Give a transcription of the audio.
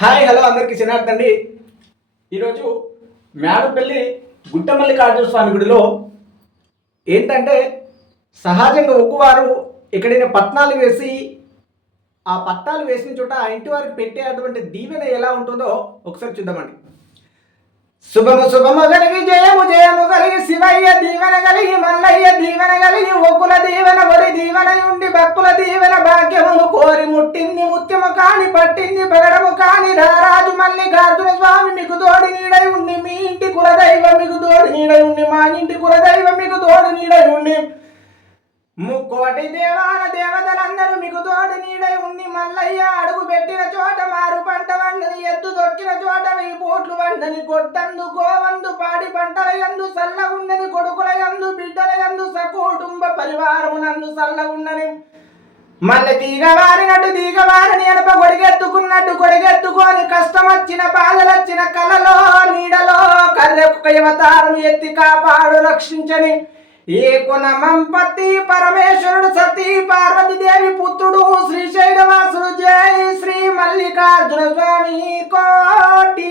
Hi hello అందరికీ జనార్దన్ అండి. ఈరోజు మేడపల్లి గుట్టమల్లికార్జున స్వామి గుడిలో ఏంటంటే సహజంగా ఒక్కవారు ఎక్కడైనా పట్నాలు వేసి ఆ పట్టాలు వేసిన చోట ఆ ఇంటి వారికి పెట్టేటువంటి దీవెన ఎలా ఉంటుందో ఒకసారి చూద్దామండి. శుభము శుభము కలిగి జయము జయము కలిగి శివయ్య దీవెన కలిగి మల్లయ్య దీవెన కలిగి ఒక్కుల దీవెన ఒరి దీవెన ఉండి భక్తుల దీవెన భాగ్యమును కోరి ముట్టింది ముత్యము కాని పట్టింది పగడము కాని రారాజు మల్లికార్జున స్వామి మీకు తోడి నీడై ఉండి మీ ఇంటి కులదైవం మీకు తోడి నీడై ఉండి మా ఇంటి కులదైవం మీకు తోడి నీడై ఉండి ముక్కోటి దేవాన దేవతలందరూ మీకు తోడు నీడై ఉండి మల్లయ్య అడుగు పెట్టిన చోట మారు పంట వండని ఎద్దు దొక్కిన చోట వెయ్యి పోట్లు వండని కొట్టందు గోవందు పాడి పంటల యందు సల్ల ఉండని కొడుకుల యందు బిడ్డల యందు సకుటుంబ పరివారమునందు సల్ల ఉండని మళ్ళీ తీగవారినట్టు తీగవారని ఎనప కొడిగెత్తుకున్నట్టు కొడిగెత్తుకొని కష్టం వచ్చిన బాధలొచ్చిన కలలో నీడలో కర్రెక్క అవతారం ఎత్తి కాపాడు రక్షించని ఏ కునమంపతి పరమేశ్వరుడు సతీ పార్వతీదేవి పుత్రుడు శ్రీశైలవాసుడు జై శ్రీ మల్లికార్జున స్వామి కోటి